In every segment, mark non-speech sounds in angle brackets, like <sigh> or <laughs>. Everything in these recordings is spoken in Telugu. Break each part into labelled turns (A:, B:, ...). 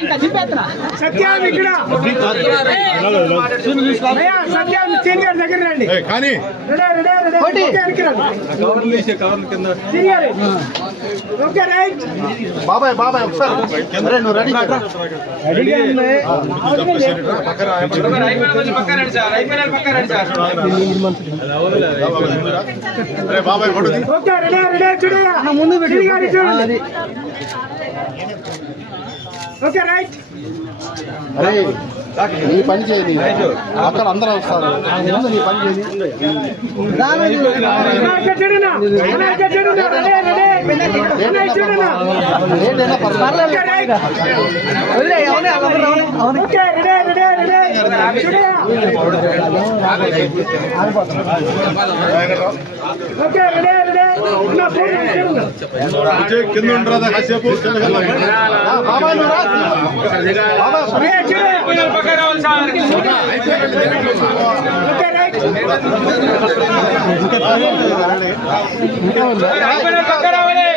A: ఇంకా దింపేస్తున్నా
B: సత్యం ఇక్కడ అయ్యా, సత్యం సీనియర్ దగ్గర రండి.
C: కానీ బాబాయ్ బాబాయ్ ఒకసారి. అరే, నువ్వు రెడీ అరే బాబాయ్
B: ముందు పెట్టి. చూడండి. ఓకే రైట్
C: అరే నీ పని చేయని అక్కడ అందరూ వస్తారు. ముందు నీ పని చేయని
B: okay right okay ready
C: Vijay కింద ఉండరా కాసేపు.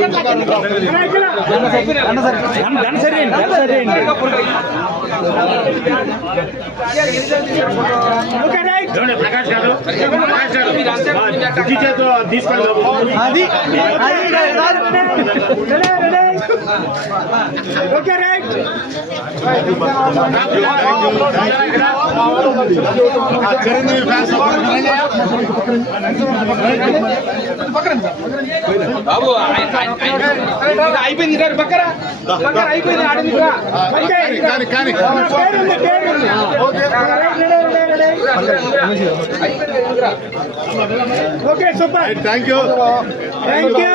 C: రా. బాబాయ్
B: అరే చూడయ్యా ఓకే రైట్
C: ఏ, నాకు ముందు. ఏ, లాగుతుంది. నీ నెంబర్ కొంచెం రా, సైడ్. నాకు వేరే నెంబర్ ఫోన్. ఏది రా?
B: ఓకే రైట్
A: అది
B: ఓకే రైట్
C: ఆ చిరంజీవి ఫ్యాన్స్
D: బాబు అయిపోయింది రా, పక్కన పక్కన అయిపోయింది ఆడింది రా.
C: కానీ కానీ కానీ
B: పేరుంది పేరుంది okay super
C: thank you
B: thank you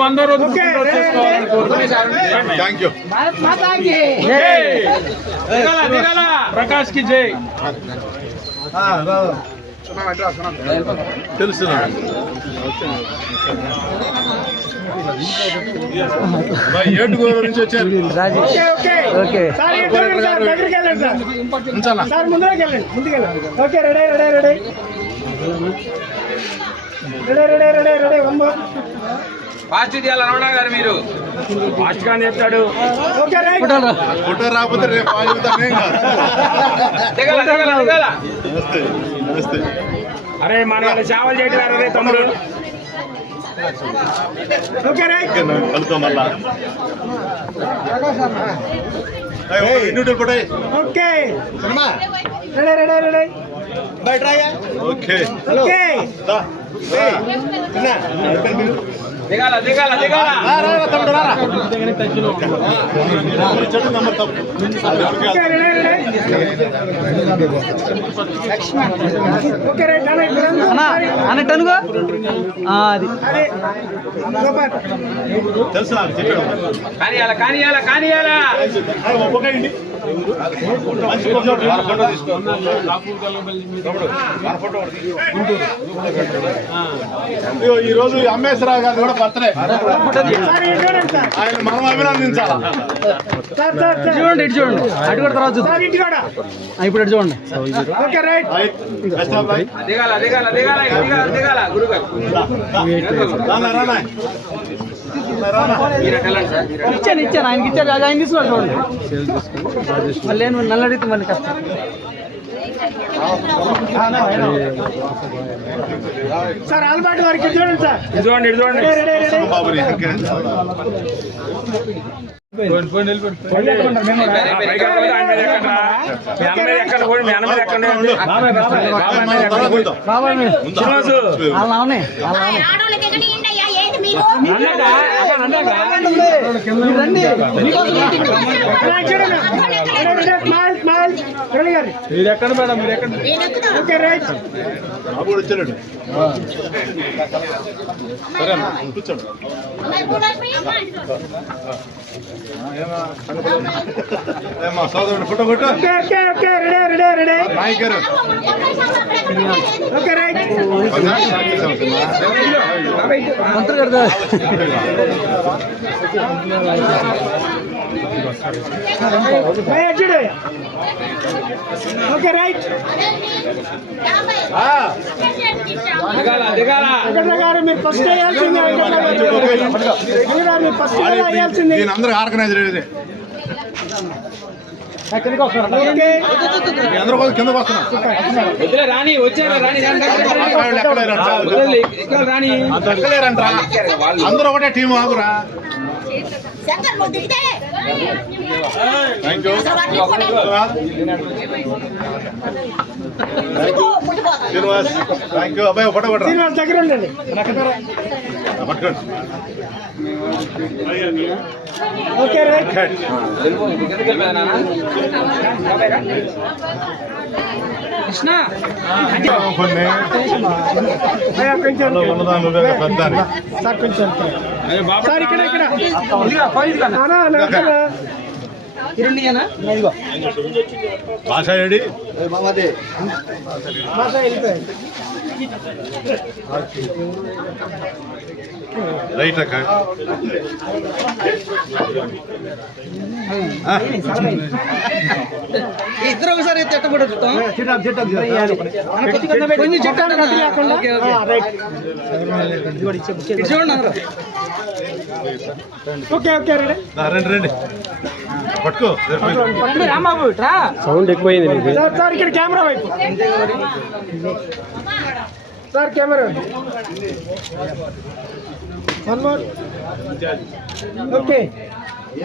D: వంద
B: ఓకే
C: థ్యాంక్ యూ
D: జై. దిగాల. దిగాల ప్రకాష్కి జై
C: తెలుసు ఏటుగూరు నుంచి వచ్చారు
B: okay okay ready ready ready ready ready ready ready
D: fast చేయాలి రమణ గారు మీరు ఫాస్ట్గా చెప్తాడు
B: ఓకే
C: రాకపోతే రేపు నమస్తే.
D: అరే మన సేవలు చేయడం రే తమ్ముడు.
B: ఓకే రైట్
C: కలుద్దాం మళ్ళా.
B: Okay. Ready ready ready
C: okay.
B: Okay.
C: దా. దా.
D: దిగాల దిగాల దిగాల.
A: అనుకో. అది.
C: తెలుసు
D: కానియాల కానియాల.
C: ఆ, ఈ రోజు అమ్మేశ్వరరావు గారు కూడా బర్త్డే. ఆయన మనం అభినందించాలా?
B: Sir sir sir.
A: చూడండి ఇటు చూడండి. అటు కూడా తర్వాత ఇప్పుడు ఇటు చూడండి.
B: Okay right.
C: Right best of
A: ఇచ్చాను ఇచ్చాను. ఆయనకి ఇచ్చారు. అది ఆయన తీసుకున్నాడు చూడండి. మళ్ళీ అడిగితే మళ్ళీ కష్టం.
B: సార్ ఆల్బాట్ వారికి చూడండి సార్.
D: మీద ఎక్కండి. బాబాయ్
A: రండి మీకోసం వెయిటింగ్.
B: రైట్, చూడండి. Ready, ready, smile, smile. Ready గారు.
D: మీరు ఎక్కండి మేడం మీరు ఎక్కండి
E: నేను ఎక్కుతా
B: ఓకే రైట్
C: బాబు కూడా వచ్చాడు సరే అమ్మా కూర్చోండి
E: మరి మూడు అయిపోయి
C: ఏమ్మా సోదరుడు ఫోటో కొట్టు
B: okay okay okay ready ready ready
C: Nayak గారు
B: ఓకే రైట్
A: మంత్రి గారు
B: భయ చూడు ఓకే రైట్ మీరు ఫస్ట్ వేయాల్సిందే మీరు ఫస్ట్ వేయాల్సిందే.
C: అందరూ ఆర్గనైజర్ ఇది కిందకు వస్తున్నా
D: వదిలే రాణి వచ్చారా రాణి రాణి, రాణి, రాణి.
C: వాళ్ళు ఎక్కలేరంట
D: వదిలే, ఇక్కడ రాణి
C: ఎక్కలేరంట అందరూ ఒకటే టీం ఆగురా.
E: శంకర్ నువ్వు దిగితే.
C: శ్రీనివాస్ థ్యాంక్ యూ అబ్బాయి
B: శ్రీనివాస్ దగ్గర ఉండండి. ఓకే?
D: కృష్ణ.
B: సార్ కొంచెం. సార్ ఇక్కడ ఇక్కడ.
C: భాష ఏడి?
B: వెళ్ళిపోయాడు.
C: రైట్ అక్క
A: ఇద్దరు ఒకసారి కొంచెం ఓకే, ఓకే.
B: రెడీ.
C: రండి పట్టుకో
A: రాంబాబు ఇటు రా.
B: సార్ సార్ ఇక్కడ కెమెరా వైపు. Sir camera. One more okay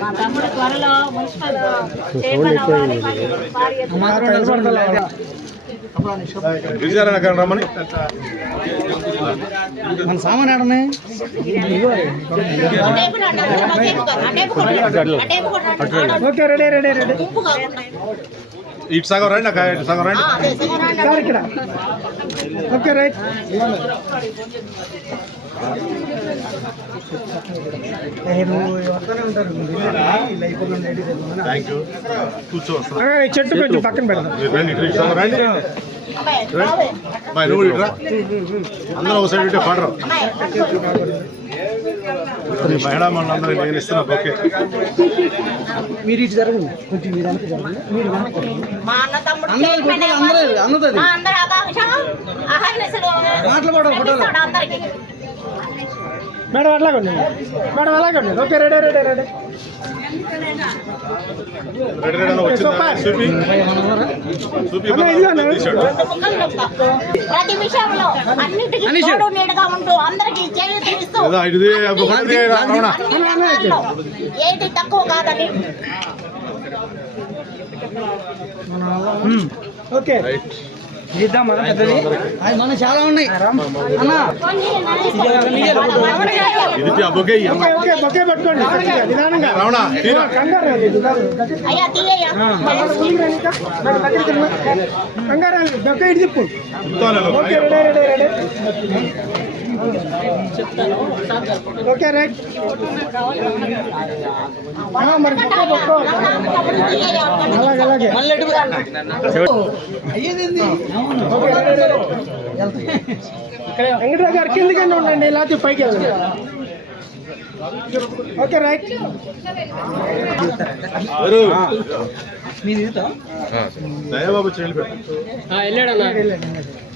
E: మా తమ్ముడు త్వరలో మున్సిపల్ చైర్మన్ అవ్వాలి
C: రమ్మని.
A: మన సామాన్
E: కొట్టండి.
B: Okay ready ready ready.
C: ఇటు సగం రండి అక్క ఇటు సగం రండి.
B: ఇక్కడ. Okay right. చెట్టు కొంచెం పక్కన
C: రా అందరూ ఒక సైడ్ పడరు. మహిళా మండలి నేను ఇస్తున్నా ఓకే
A: మీరు ఇటు జరగండి కొంచెం మీరు వెనక్కి జరగండి మీరు అందరూ
E: అవ్వాలి.
B: మేడం అట్లాగే ఉండండి. మేడం అలాగే ఉండండి. Okay ready ready ready.
E: ప్రతి విషయంలో అన్నిటికీ. తోడు నీడగా ఉంటూ అందరికీ
C: ఒకటి రమణ
E: అన్ని రంగాల్లో ఏది తక్కువ కాదని.
B: ఓకే.
A: మన చాలా ఉన్నాయి.
B: కంగారు రాదు, నిదానంగా. గట్టిగా. Okay right. మరి బొక్క బొక్క అలాగే అలాగే. వెంకటరావు గారు కిందకైనా ఉండండి లేకపోతే పైకి వెళ్ళండి. Okay right.
C: దయబాబు చెల్లి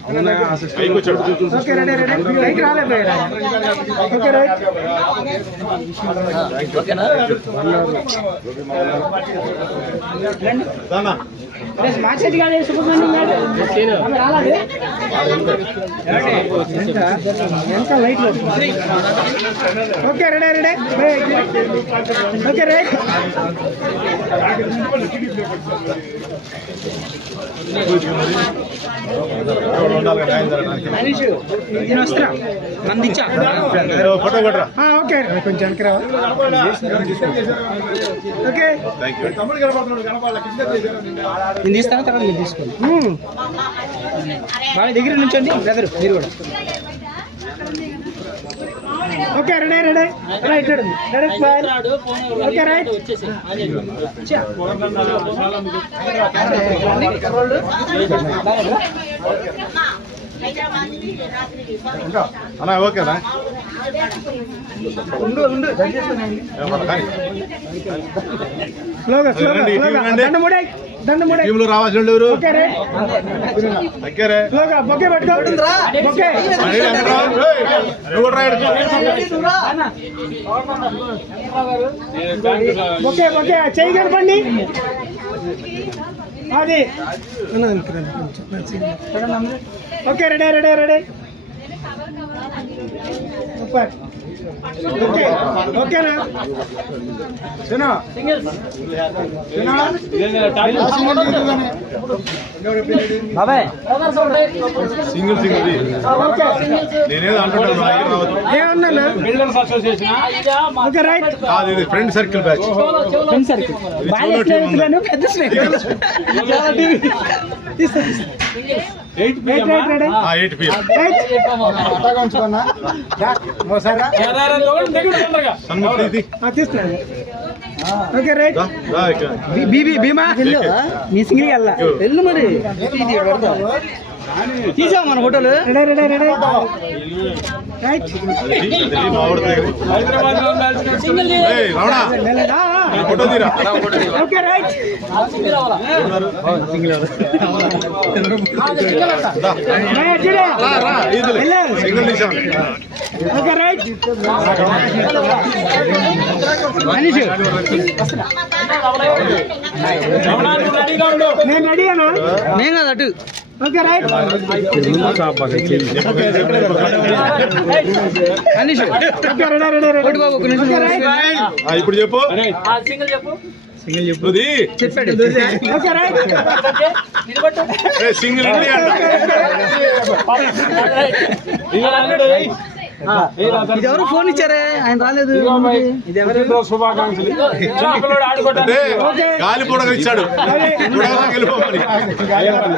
C: పెట్టు పైకి వచ్చాడు
A: ఓకే రెడీ రెడీ పైకి రాలేదు ఓకే రైట్
C: దానా
A: మార్చెట్ కాదు సుబ్రహ్మణ్యం గారు రాలేదు ఎంత light okay ready ready okay right
C: photo కొట్టరా
A: ఓకే. కొంచెం ఓకే.
C: థ్యాంక్ యూ
A: నేను తీస్తాను తర్వాత మీరు తీసుకోండి. వాళ్ళ దగ్గర నుంచండి బ్రదర్ మీరు కూడా. Okay ready ready. Right ready. Smile okay right.
C: అన్నా ఓకేనా
A: ఉండు ఉండు. స్లోగా స్లోగా
C: రండి,
A: స్లోగా.
C: రండి.
A: ముడే.
C: టీంలో రావాల్సిన ఎవరు? దగ్గరే
A: స్లోగా బొకే పట్టుకో. బొకే.
C: మళ్ళీ అందరూ రావాలి. ఏయ్, నువ్వు కూడా రాయడు.
A: Bouquet bouquet. చెయ్యి కనపండి. అది. Okay ready ready ready. Super. ఓకేనా? చిన్న బాబాయ్.
C: Single single. నేనేదో అంటున్నాను ఇది friend circle batch.
A: Friend circle. పెద్ద
B: ఎయిట్
C: ఆ? Eight PM
A: okay right. BB భీమా నీ సింగిల్ వెళ్ళా వెళ్ళు మరి తీసావు మన ఫోటోలు రైట్
C: మా.
B: హైదరాబాద్
A: మనీష్ నేను రెడీ అన్నా నేను కదా అటు ఓకే రైట్
C: ఇప్పుడు చెప్పు. ఇది
A: చెప్పాడు. ఓకే రైట్
C: ఏ, సింగిల్
A: ఎవరు ఫోన్ ఇచ్చారే? ఆయన రాలేదు.
C: గాలి పొడగ ఇచ్చాడు.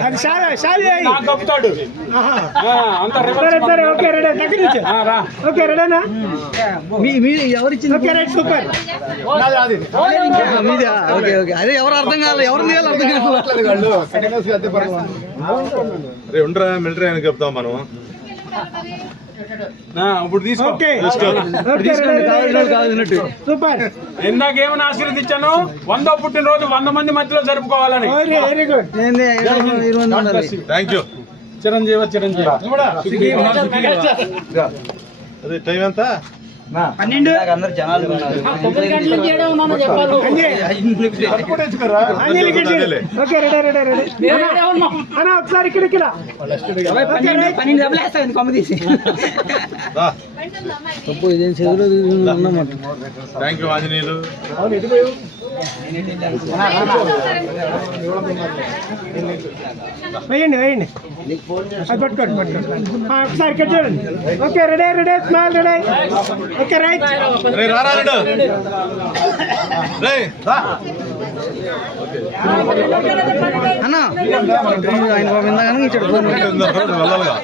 A: అది షాలి షాలి అయ్యి.
B: నాకు కప్పుతాడు.
A: ఆహా.
B: ఆ, అంత
A: సరే
B: రివర్స్
A: సరే ఓకే రెడీ దగ్గర నుంచి.
B: ఆ, రా.
A: ఓకే రెడీనా? మీ మీ ఎవరు ఇచ్చింది ఓకే రైట్ సూపర్. మీది? Okay okay. అదే ఎవరు అర్థం కాలేదు. ఎవరు అర్థం కాలేదు.
C: ఉండరా మిలిటరీ అని చెప్తాం మనం.
B: ఇప్పుడు తీసుకో
A: ఓకే
C: తీసుకో.
A: ఓకే రెడీ సూపర్
B: ఇందాక ఏమని ఆశీర్వదించాను వందో పుట్టినరోజు వంద మంది మధ్యలో జరుపుకోవాలని
A: very very good
C: thank you
B: Chiranjeevi Chiranjeevi
C: అదే టైం ఎంత
A: పన్నెండు. రెడీ అన్నా ఒకసారి ఇక్కడ పన్నెండు డబ్బులు వేస్తాను కొమ్మ తీసి.
C: రా. Thank you Anjaneyulu.
A: వేయండి వేయండి. అది పట్టుకోండి పట్టుకోండి. ఒకసారి ఇక్కడ చూడండి okay ready ready smile ready. Okay right.
C: రా.
A: అన్న ఆయన ఇందాక ఇచ్చాడు ఫోన్.
C: వెళ్ళాలిగా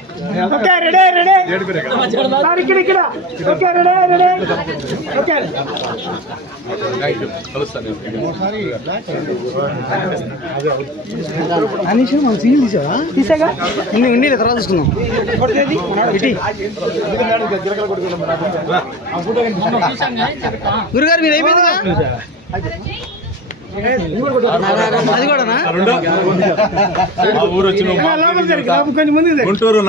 A: ఓకే రెడీ రెడీ.
C: ఏడుగురు ఎక్కడ
A: సార్ ఇక్కడ ఇక్కడ. Okay ready ready. Okay.
C: Thank you కలుస్తాను
A: అనీష్ మనం సీన్ తీసావా? తీసాగా? ఉండి ఉండి తర్వాత చూసుకుందాం గురుగారు మీరు అయిపోయిందిగా?
C: గుంటూరు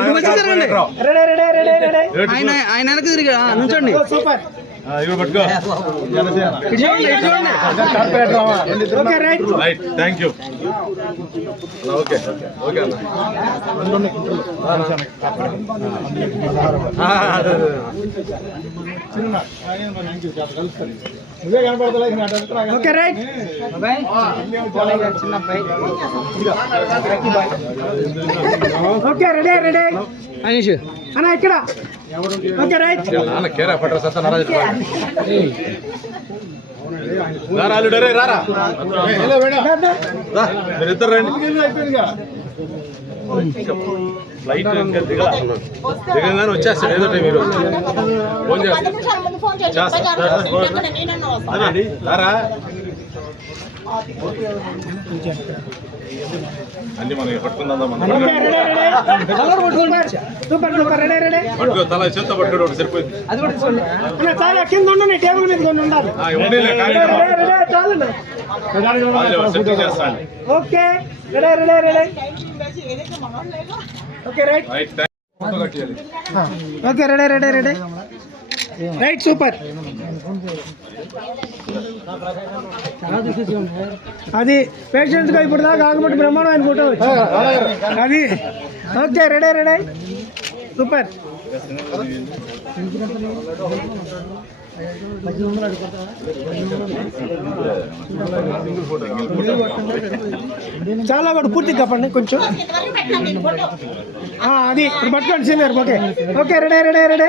A: ఆయన ఆయన వెనక్కి తిరిగి ఆ, నుంచోండి
B: super
C: thank you okay okay అన్న అదే, అదే.
B: Okay right okay ready ready
A: Aneesh
B: అన్న ఇక్కడ ఓకే రైట్
C: నాన్న కేరా పట్రా సత్త నారాజు రారా రారా మీరిద్దరు రండి ఫ్లైట్ ఇంకా దిగల. దిగంగానే వచ్చేస్తాడు. ఏదో టైం ఈరోజు. ఫోన్ చేస్తాడు రారా? అన్ని మనం పట్టుకుందాం మనం.
B: Okay ready ready super. Super ready ready.
C: పట్టుకో తల చేత్తో పట్టుకోడు ఒకటి సరిపోయింది.
B: చాలా కింద ఉండండి టేబుల్ మీద కొన్ని ఉండాలి.
C: ఆ, ఉండేలే, కానీ
B: రెడీ రెడీ చాలు
C: అదిలే, సెట్ చేస్తాను.
B: Okay ready ready ready. Okay right.
C: Right thanks. కట్టేయాలి.
B: Okay ready ready ready. Right super అది పేషెంట్గా ఇప్పుడు దాకా ఆగబట్టి బ్రహ్మాండం ఆయన ఫోటో అది. ఓకే రెడీ రెడీ సూపర్ చాలా వాడు పూర్తి కప్పండి కొంచెం. అది ఇప్పుడు పట్టుకోండి senior okay. Okay ready ready ready.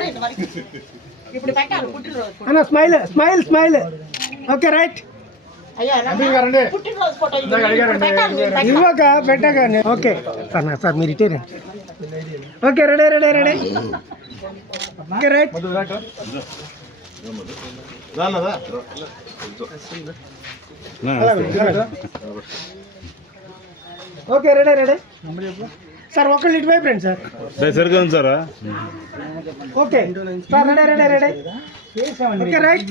B: అన్న smile smile smile. Okay right. ఇవ్వక పెట్టాక ఓకే. సార్ నా సార్ మీరు ఇటే okay ready ready ready. Okay right. Okay ready ready. Sir ఒకళ్ళు ఇటువైపు రండి సార్.
C: సరిగ్గా ఉంది సారా?
B: Okay. Sir ready ready ready. Okay right.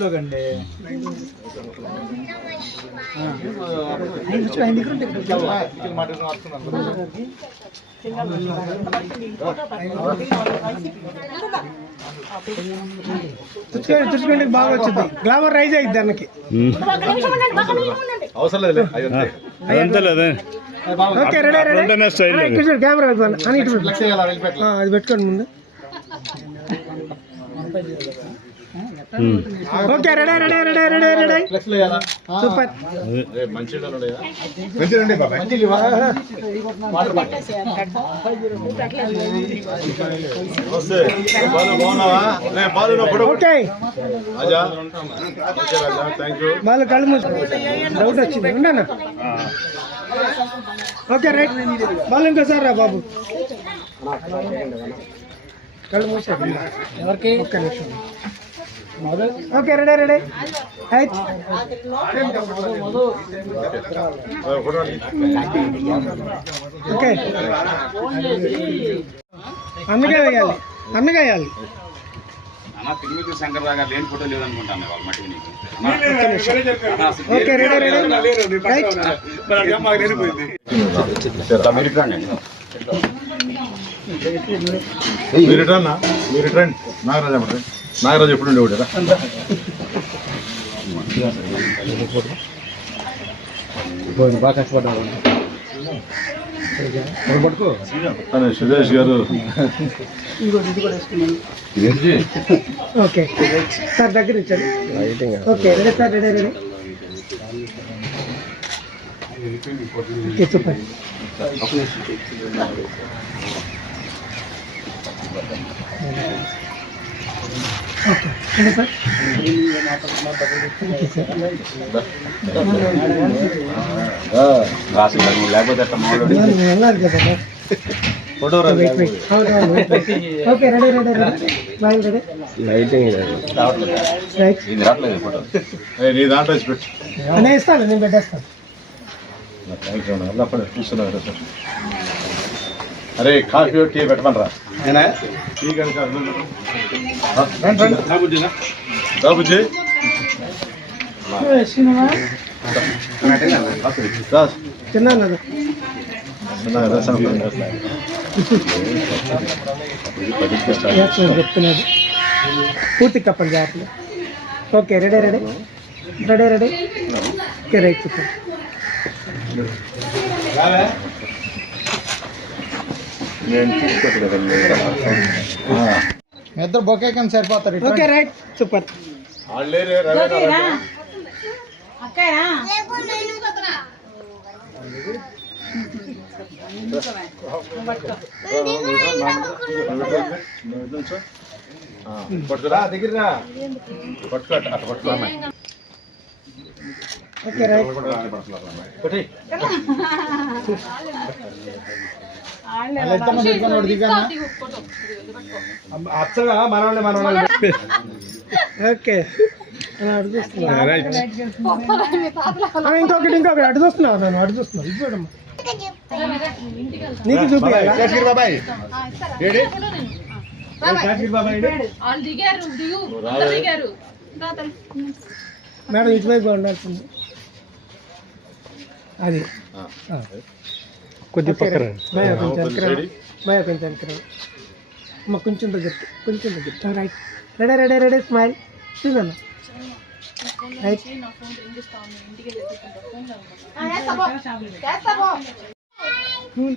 B: బాగా వచ్చింది. గ్లామర్ రైజ్ అయ్యింది దానికి.
E: ఒక్క నిమిషం ఉండండి ఒక్క నిమిషం ఉండండి.
C: అవసరం లేదు. అయ్యంతే
B: ఓకే రెడీ రెడీ. కెమెరా అని ఇటు పెట్టు. ఆ, అది పెట్టుకోండి ముందు. Okay ready ready ready ready ready super. Okay. వాళ్ళు కళ్ళు డౌట్ వచ్చింది. ఉండనా ఓకే రైట్. వాళ్ళు ఇంకోసారి రా బాబు. కళ్ళు మూసారు ఎవరికి? ఒక్క నిమిషం. Okay ready ready.
C: Photo
B: okay. అందుకే వేయాలి. అందుకే వేయాలి. ఓకే రెడీ రెడీ రైట్
C: మీరు రిటర్న్ మీరు రిటర్న్ నాగరాజు నాగరాజు ఎప్పుడు ఉండేవాడు కదా తను సురేష్ గారు
B: ఓకే సార్ దగ్గర ఇచ్చారు okay ready sir ready ready okay super okay ready sir okay sir నేను వెళ్ళాలి కదా సార్
C: ఫోటో
B: వెయిట్ వెయిట్ అవును అవును wait wait okay ready ready ready boy ready right
C: నీ దాంట్లో వేసి పెట్టు
B: నేను ఇస్తాను నేను పెట్టేస్తాను
C: థ్యాంక్ యూ అన్న అప్పుడు చూస్తున్నావు కదా సార్ అరే కాఫీ టీ పెట్టమనరా? నేనా? టీ కనుక బాబుజీ
B: సినిమా
C: రా.
B: తిన్నాను కదా
C: చిన్నగా రా, చిన్నగా రా. ఇది పదికి స్టార్ట్.
B: చేస్తున్నాను చెప్తున్నది పూర్తి కప్పండి జాగ్రత్తగా okay ready ready. Ready ready. Okay right చెప్పండి
C: నేను తీసుకోవచ్చు కదా మీరు. ఆ.
A: ఇద్దరు బొకే కింద సరిపోతారు
B: ఓకే రైట్ సూపర్
C: వాళ్ళేరే రవి గారు. ఆ, పట్టుకురా దగ్గర పట్టుకో అట్ట అట్ట పట్టుకో అమ్మాయి.
B: Okay right
C: పెట్టేయ్. <laughs> <laughs>
B: ఓకే. అటు చూస్తున్నా. ఇంకొకటి ఇంకొకటి. అటు చూస్తున్నావు నన్ను అటు చూస్తున్నావు ఇది చూడమ్మా. నీకు
C: కాశ్మీర్ బాబాయ్.
B: మేడం ఇటువైపు ఉండాల్సింది. అది. కొద్ది పక్కన కొంచెం వెనకరా. భయ కొంచెం వెనకరా. అమ్మ కొంచెం దగ్గర కొంచెం దగ్గర right. Ready ready ready smile. చూసాను. రైట్.
F: ఇంటికి